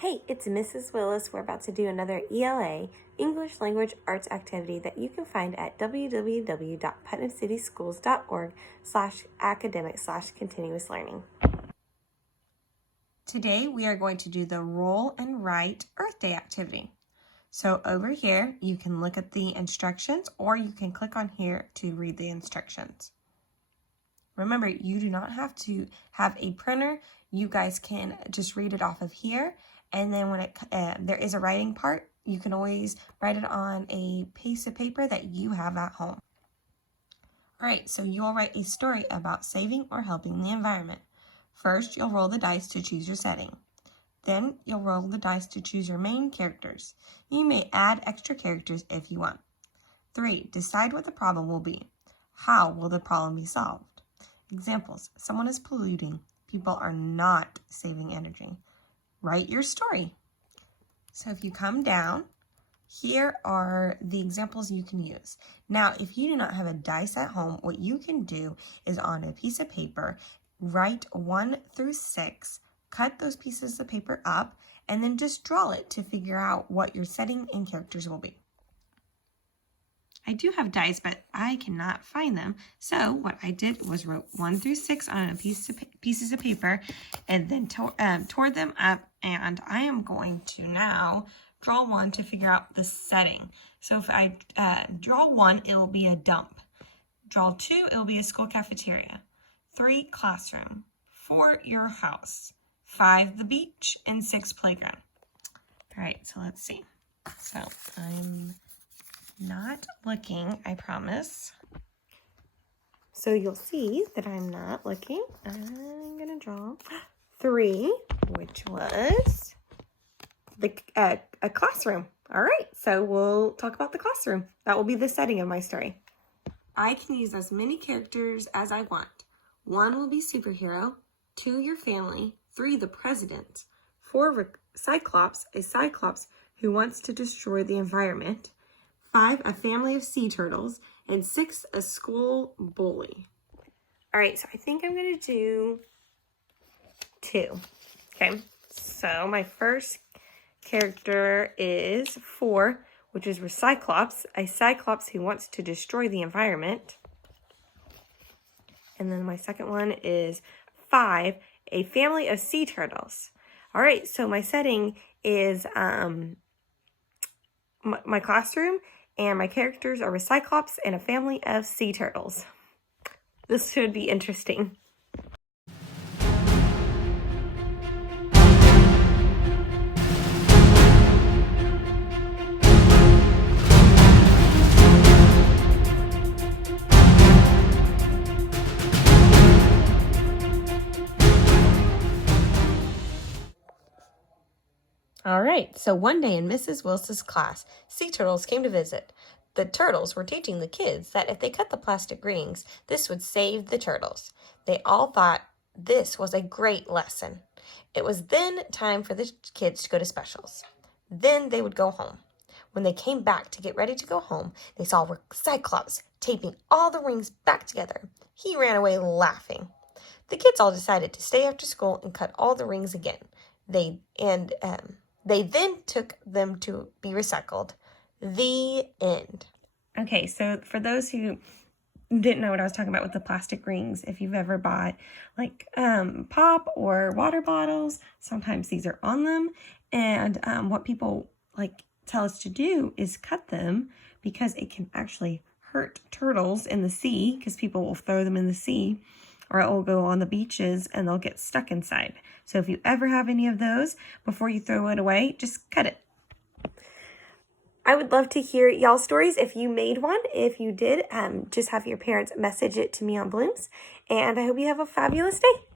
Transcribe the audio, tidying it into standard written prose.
Hey, it's Mrs. Willis. We're about to do another ELA, English Language Arts activity that you can find at www.putnamcityschools.org/academic/continuous learning. Today we are going to do the Roll and Write Earth Day activity. So over here, you can look at the instructions or you can click on here to read the instructions. Remember, you do not have to have a printer. You guys can just read it off of here. And then when there is a writing part, you can always write it on a piece of paper that you have at home. All right, so you'll write a story about saving or helping the environment. First, you'll roll the dice to choose your setting. Then you'll roll the dice to choose your main characters. You may add extra characters if you want. 3, decide what the problem will be. How will the problem be solved? Examples: someone is polluting. People are not saving energy. Write your story. So if you come down, here are the examples you can use. Now, if you do not have a dice at home, what you can do is on a piece of paper, write 1 through 6, cut those pieces of paper up, and then just draw it to figure out what your setting and characters will be. I do have dice, but I cannot find them. So what I did was wrote 1 through 6 on a pieces of paper and then tore them up. And I am going to now draw 1 to figure out the setting. So if I draw 1, it will be a dump. Draw 2, it will be a school cafeteria. 3, classroom. 4, your house. 5, the beach. And 6, playground. All right, so let's see. So I'm not looking, I promise. So you'll see that I'm not looking. I'm gonna draw 3, which was a classroom. All right, so we'll talk about the classroom. That will be the setting of my story. I can use as many characters as I want. 1 will be superhero, 2 your family, 3 the president, 4 Cyclops, a Cyclops who wants to destroy the environment, 5 a family of sea turtles, and 6 a school bully. All right, so I think I'm gonna do 2. Okay, so my first character is 4, which is Cyclops, a Cyclops who wants to destroy the environment. And then my second one is 5, a family of sea turtles. All right, so my setting is my classroom, and my characters are Cyclops and a family of sea turtles. This should be interesting. All right, so one day in Mrs. Willis's class, sea turtles came to visit. The turtles were teaching the kids that if they cut the plastic rings, this would save the turtles. They all thought this was a great lesson. It was then time for the kids to go to specials. Then they would go home. When they came back to get ready to go home, they saw Cyclops taping all the rings back together. He ran away laughing. The kids all decided to stay after school and cut all the rings again. They then took them to be recycled. The end. Okay, so for those who didn't know what I was talking about with the plastic rings, if you've ever bought like pop or water bottles, sometimes these are on them. And what people like tell us to do is cut them because it can actually hurt turtles in the sea because people will throw them in the sea, or it will go on the beaches and they'll get stuck inside. So if you ever have any of those, before you throw it away, just cut it. I would love to hear y'all's stories if you made one. If you did, just have your parents message it to me on Blooms. And I hope you have a fabulous day.